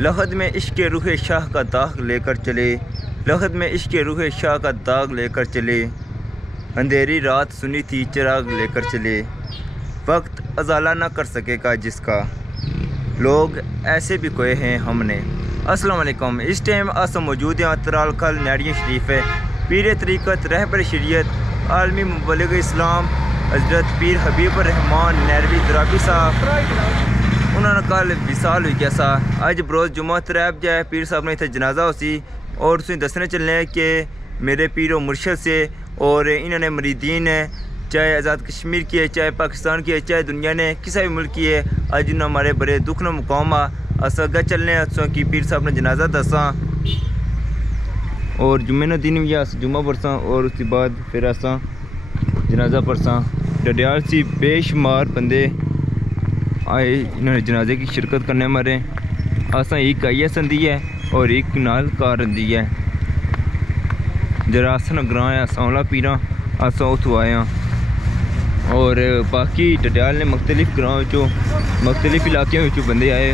لحد میں عشق روح شاہ کا داغ لے کر چلے، لحد میں عشق روح شاہ کا داغ لے کر چلے، اندھیری رات سنی تھی چراغ لے کر چلے، وقت ازالہ نہ کر سکے گا جس کا، لوگ ایسے بھی کوئے ہیں ہم نے۔ السلام علیکم۔ اس ٹائم آسا موجود ہیں ترال کل نیڑیاں شریف ہے، پیر طریقت رہبر شریعت عالمی مبلغ اسلام حضرت پیر حبیب الرحمان نیروی درابی صاحب، انہوں نے کل وصال ہوئی گیا سا۔ اج بروز جمعہ تریب جائے پیر صاحب نے اتنے جنازہ ہو سی، اور تھی دسنے چلنے کہ میرے پیر و مرشد سے اور انہوں نے مریدین ہے، چاہے آزاد کشمیر کی ہے، چاہے پاکستان کی ہے، چاہے دنیا نے کسی بھی ملک کی ہے، اج انہوں ہمارے بڑے دکھ نہ مقام آ اسا گا چلنے اساں کی پیر صاحب نے جنازہ دساں، اور جمعہ دن بھی اس جمعہ پڑھساں، اور اس کے بعد پھر اساں جنازہ پڑھساں۔ ڈڈیال سی بے شمار بندے آئے انہوں نے جنازے کی شرکت کرنے ہمارے، اساں ایک آئیے سندی ہے اور ایک نال کار رندی ہے، جرا اساں گراں ہے اساں اولا پیراں اساں اتھو آئے ہاں، اور باقی ڈڈیال نے مختلف گراں وچوں مختلف علاقے وچوں بندے آئے،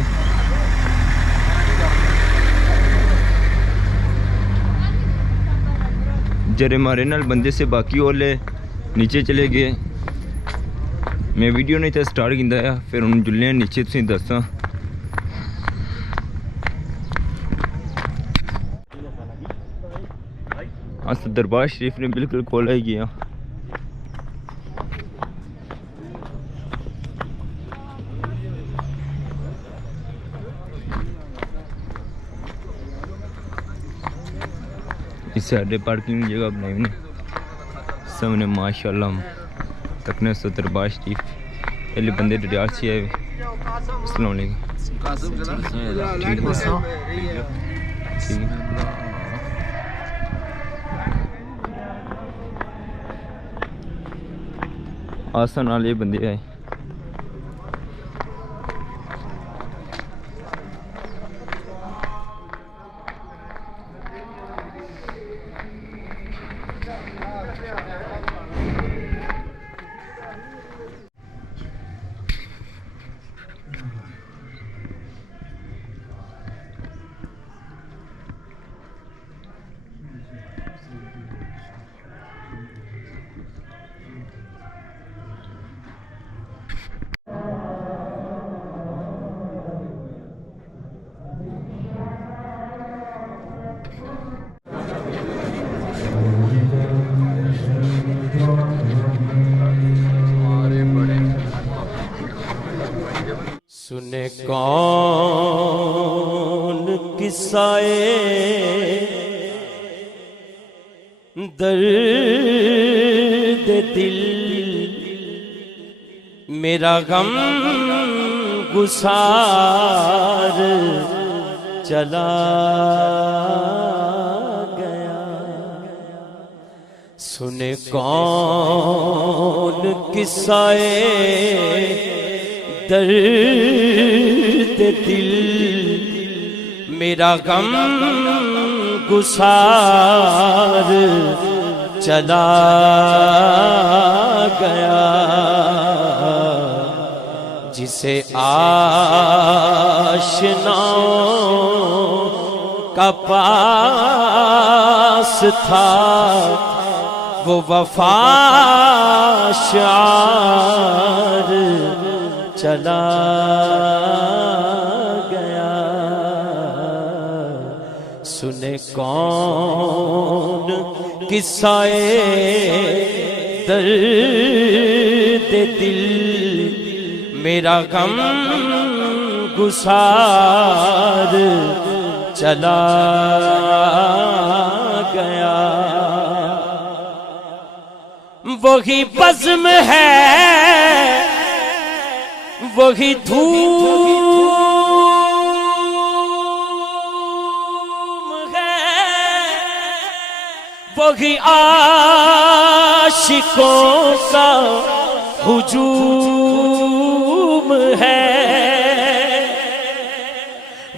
جرے مارے نال بندے سے باقی اولے نیچے چلے گئے۔ میں ویڈیو نہیں تھا سٹارٹ کیندا ہے، پھر ان جلنے نیچے تسی دساں۔ اس دربار شریف نے بالکل کھولا ہی گیا، اس سائڈ پارکنگ جگہ بنائی ہوئی سامنے ماشاءاللہ تکنے سے دربار شریف پہلے بندے ڈڈیال سے آئے۔ السلام علیکم۔ آسان والے بندے آئے۔ سنے کون قصائے درد دل، میرا غم گسار چلا گیا، سنے کون قصائے درد دل، میرا غم گسار چلا گیا، جسے آشناؤں کا پاس تھا وہ وفا شعار چلا گیا، سنے کون قصائے درد دل، میرا غم گسار چلا گیا، وہی بزم ہے وہی دھوم ہے، وہی عاشقوں کا ہجوم ہے،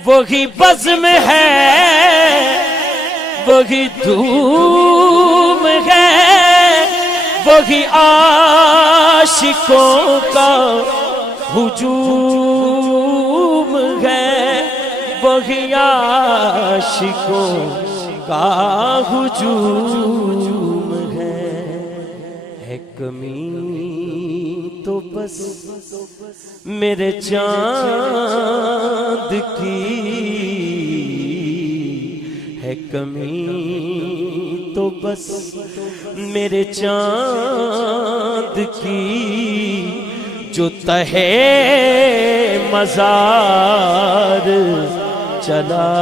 وہی بزم ہے وہی دھوم ہے، وہی عاشقوں کا ہجوم ہے، وہی عاشقوں کا ہجوم ہے کمی تو بس میرے چاند کی ہے کمی تو بس میرے چاند کی جو تہے مزار چلا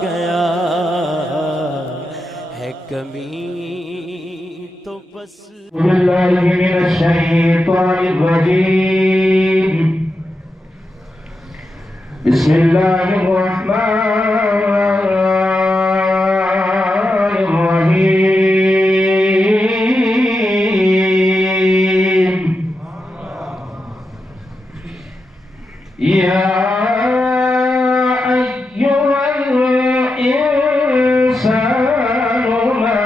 گیا ہے کمی تو بس باللہ من الشیطان الرجیم بسم اللہ الرحمن الرحیم یا ایہا الانسان ما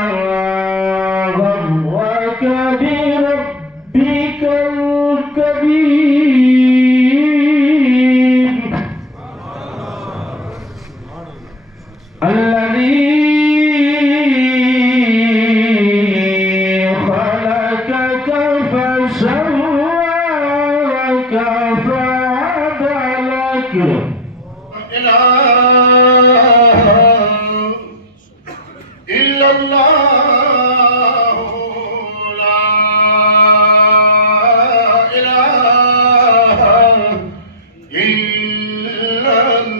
غرک بربک الکریم الذی خلقک فسواک فعدلک لا الہ الا اللہ لا الہ الا اللہ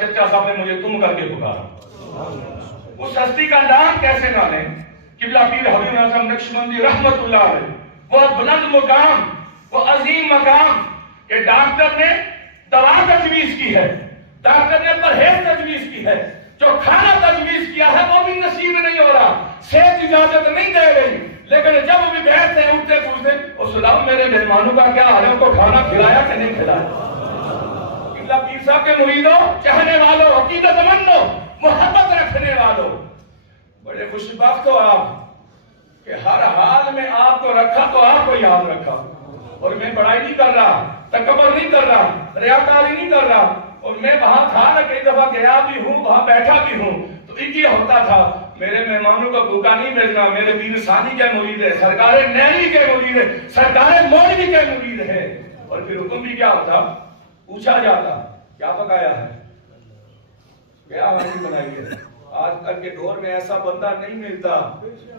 چچا صاحب نے مجھے تم کر کے پکارا. اس ہستی کا نام کیسے نہ لیں؟ قبلہ پیر حبیب اعظم نقشبندی رحمت اللہ علیہ. وہ بلند مقام، وہ عظیم مقام کہ ڈاکٹر نے دوا تجویز کی ہے، ڈاکٹر نے پرہیز تجویز کی ہے، جو کھانا تجویز کیا ہے وہ بھی نصیب نہیں ہو رہا، صحت اجازت نہیں دے رہی، لیکن جب بھی بیٹھتے ہیں اٹھتے پوچھتے اور سلام میرے مہمانوں کا کیا حال ہے، ان کو کھانا کھلایا کہ نہیں کھلایا؟ پیر صاحب کے مریدوں، چاہنے والوں، عقیدت مندوں، محبت رکھنے والوں، بڑے خوش بخت ہو آپ کہ ہر حال میں آپ کو رکھا تو آپ کو یاد رکھا. اور میں بڑائی نہیں کر رہا، تکبر نہیں کر رہا، ریاکاری نہیں کر رہا. اور میں وہاں تھا نہ، کئی دفعہ گیا بھی ہوں، وہاں بیٹھا بھی ہوں، تو ایک یہ ہوتا تھا میرے مہمانوں کو بھوکا نہیں بھیجنا. میرے پیر ثانی کے مرید ہے، سرکار نیلی کے مرید ہے، سرکار مولوی کے مرید ہے. اور پھر حکم بھی کیا ہوتا، پوچھا جاتا کیا پکایا ہے، کیا ہماری بنائی ہے. آج کل کے دور میں ایسا بندہ نہیں ملتا.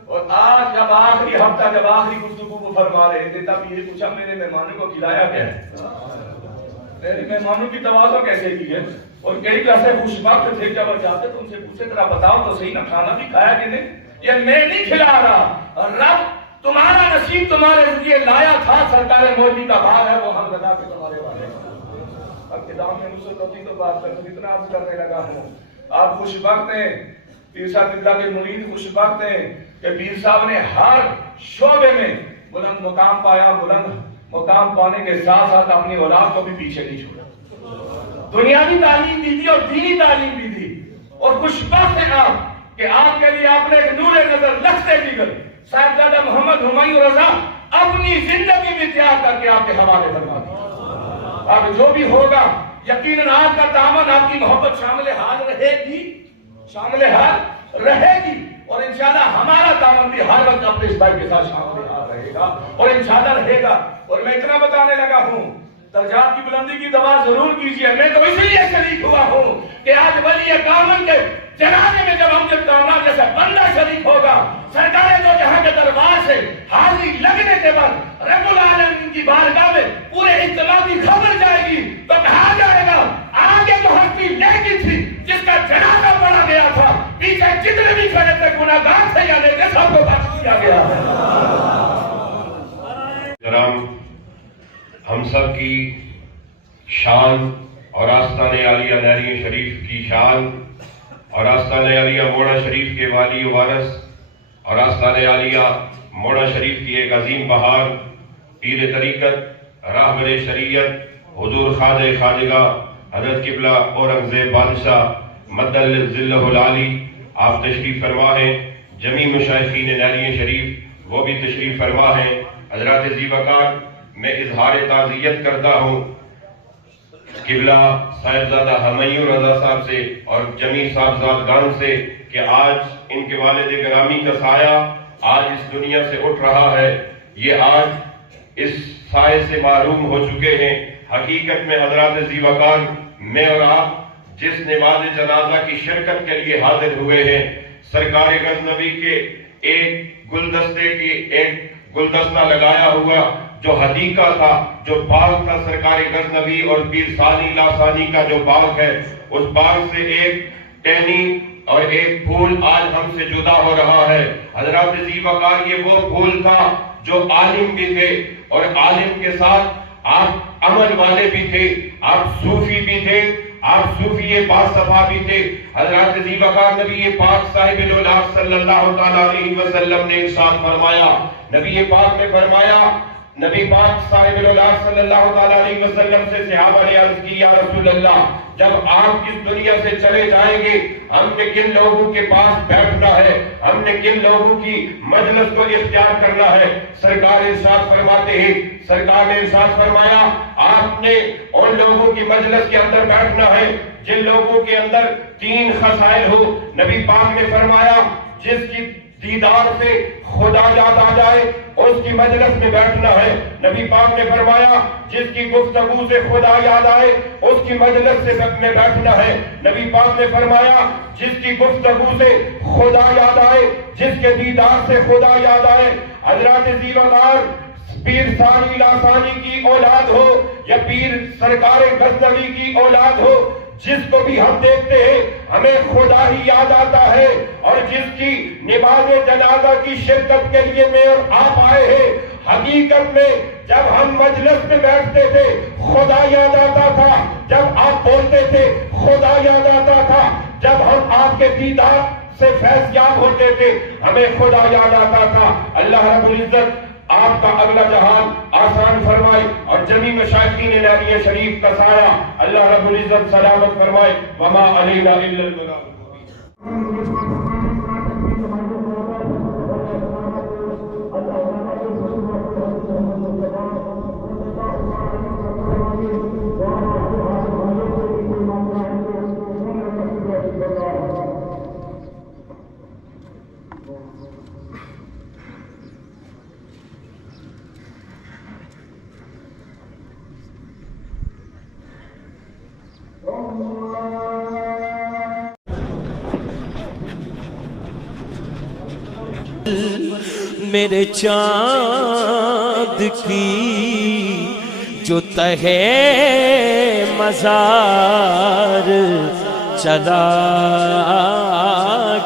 اور آج جب آخری ہفتہ، جب آخری گفتگو کو فرما رہے تھے، تب یہ پوچھا میرے مہمانوں کو کھلایا کیا ہے، میرے مہمانوں کی تواضع کیسے کی ہے. اور کئی ایسے خوش بخت تھے جب جاتے تو ان سے پوچھے ذرا بتاؤ تو صحیح، نہ کھانا بھی کھایا کہ نہیں. یہ میں نہیں کھلا رہا، رب تمہارا نصیب تمہارے لیے لایا تھا. سرکار مولوی کا بھاگ ہے، وہ ہم بتا کے تمہارے والے. اب کتاب میں مجھ سے تو بات کروں، اتنا عرض کرنے لگا ہوں. آپ خوش بخت ہیں، پیر صاحب اللہ کے مرید خوش بخت ہیں کہ پیر صاحب نے ہر شعبے میں بلند مقام پایا. بلند مقام پانے کے ساتھ ساتھ اپنی اولاد کو بھی پیچھے نہیں چھوڑا. دنیاوی تعلیم بھی دی اور دینی تعلیم بھی دی. اور خوش بخت ہیں آپ کہ آپ کے لیے آپ نے ایک نور نظر لخت دیگر صاحبزادہ محمد ہمایوں رضا اپنی زندگی بھی تیار کر کے آپ کے حوالے فرما دی. اب جو بھی ہوگا یقیناً آپ کا دامن، آپ کی محبت شامل حال رہے گی، شامل حال رہے گی. اور انشاءاللہ ہمارا دامن بھی ہر وقت اپنے اس بھائی کے ساتھ شامل رہے گا اور انشاءاللہ رہے گا. اور میں اتنا بتانے لگا ہوں، درجات کی بلندی کی دعا ضرور کیجیے. میں تو اس لیے شریک ہوا ہوں کہ آج ولی کامل کے جنازے میں جب ہم کامران جیسا بندہ شریک ہوگا، سرکار دو جہاں کے دربار سے حاضری لگنے کے بعد رب العالمین کی بارگاہ میں پورے اجتماع کی خبر جائے گی تو کہا جائے گا آگے تو ہستی نیکی تھی جس کا جنازہ پڑا گیا تھا، پیچھے جتنے بھی کھڑے تھے گناہگار تھے یا نیک سب کو بخش دیا گیا. کرام، ہم سب کی شان اور آستان عالیہ نہری شریف کی شان اور آستان عالیہ موڑا شریف کے والی و وارث اور آستان عالیہ موڑا شریف کی ایک عظیم بہار پیر طریقت راہبر شریعت حضور خواجہ خواجگاہ حضرت قبلہ اورنگزیب بادشاہ مدل ذلہ العالی آپ تشریف فرما ہیں. جمی مشائخین نہری شریف وہ بھی تشریف فرما ہیں. حضرات ذی وقار، میں اظہار تعزیت کرتا ہوں قبلہ صاحبزادہ ہمیوں رضا صاحب سے اور جمی صاحبزادگان سے کہ آج ان کے والد گرامی کا سایہ آج اس دنیا سے اٹھ رہا ہے. یہ آج اس سائے سے محروم ہو چکے ہیں. حقیقت میں حضرات ذی وقار، میں اور آپ جس نماز جنازہ کی شرکت کے لیے حاضر ہوئے ہیں، سرکار غزنوی کے ایک گلدستے کی ایک گلدستہ لگایا ہوا جو حدیقہ تھا، جو باغ تھا سرکار غزنوی اور پیر ثانی لاسانی کا جو باغ ہے، اس باغ سے ایک ٹہنی اور ایک پھول آج ہم سے جدا ہو رہا ہے. حضرات ذی وقار، یہ وہ پھول تھا جو عالم بھی تھے اور عالم کے ساتھ آپ عمل والے بھی تھے، آپ صوفی بھی تھے، آپ صوفی باصفا بھی تھے. حضرات ذی وقار نبی پاک صاحب الولاد صلی اللہ تعالیٰ علیہ وسلم نے ارشاد فرمایا، نبی پاک نے فرمایا، نبی پاک صاحب الولاد صلی اللہ تعالیٰ علیہ وسلم سے صحابہ نے عرض کی، یا رسول اللہ، جب آپ اس دنیا سے چلے جائیں گے ہم نے کن لوگوں کے پاس بیٹھنا ہے، ہم نے کن لوگوں کی مجلس کو اختیار کرنا ہے؟ سرکار ارشاد فرماتے ہیں، سرکار نے ارشاد فرمایا آپ نے ان لوگوں کی مجلس کے اندر بیٹھنا ہے جن لوگوں کے اندر 3 خصائل ہو. نبی پاک نے فرمایا جس کی دیدار سے خدا یاد آ جائے اس کی مجلس میں بیٹھنا ہے. نبی پاک نے فرمایا جس کی گفتگو سے خدا یاد آئے اس کی مجلس سے میں بیٹھنا ہے. نبی پاک نے فرمایا جس کی گفتگو سے خدا یاد آئے، جس کے دیدار سے خدا یاد آئے. حضرات ذی وقار، پیر ثانی لاسانی کی اولاد ہو یا پیر سرکار غزنوی کی اولاد ہو، جس کو بھی ہم دیکھتے ہیں ہمیں خدا ہی یاد آتا ہے. اور جس کی نماز جنازہ کی شرکت کے لیے میں اور آپ آئے ہیں، حقیقت میں جب ہم مجلس میں بیٹھتے تھے خدا یاد آتا تھا، جب آپ بولتے تھے خدا یاد آتا تھا، جب ہم آپ کے دیدار سے فیض یاب ہوتے تھے ہمیں خدا یاد آتا تھا. اللہ رب العزت آپ کا اگلا جہان آسان فرمائے اور جمی مشائخین نہریہ شریف کا سایہ اللہ رب العزت سلامت فرمائے. وما علینا الا البلاغ. میرے چاند کی جو تہے مزار چلا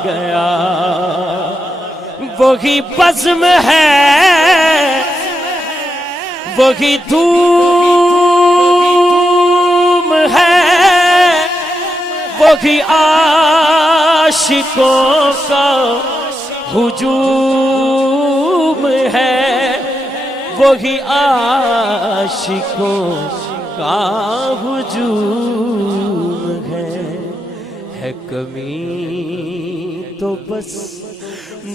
گیا، وہی بزم ہے، وہی دھوم ہے، وہی عاشقوں کا ہجوم ہے، وہی عاشقوں کا ہجوم ہے کمی تو بس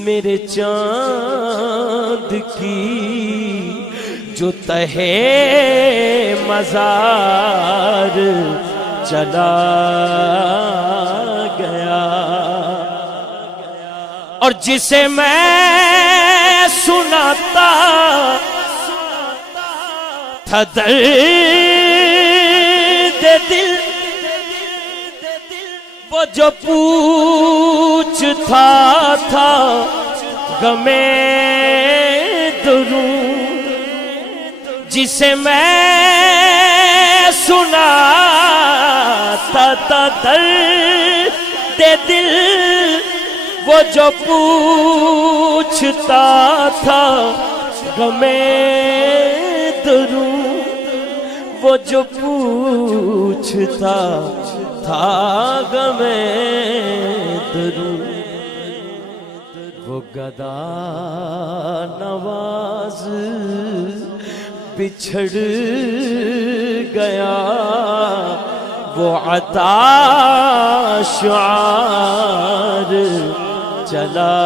میرے چاند کی جو تہے مزار چلا گیا. اور جسے میں سناتا تھا درد دل، وہ جو پوچھتا تھا غمِ درود، جسے میں سناتا تھا درد دل، وہ جو پوچھتا تھا غمِ درود، وہ جو پوچھتا تھا غمِ درود، وہ گدا نواز بچھڑ گیا، وہ عطا شعار چلا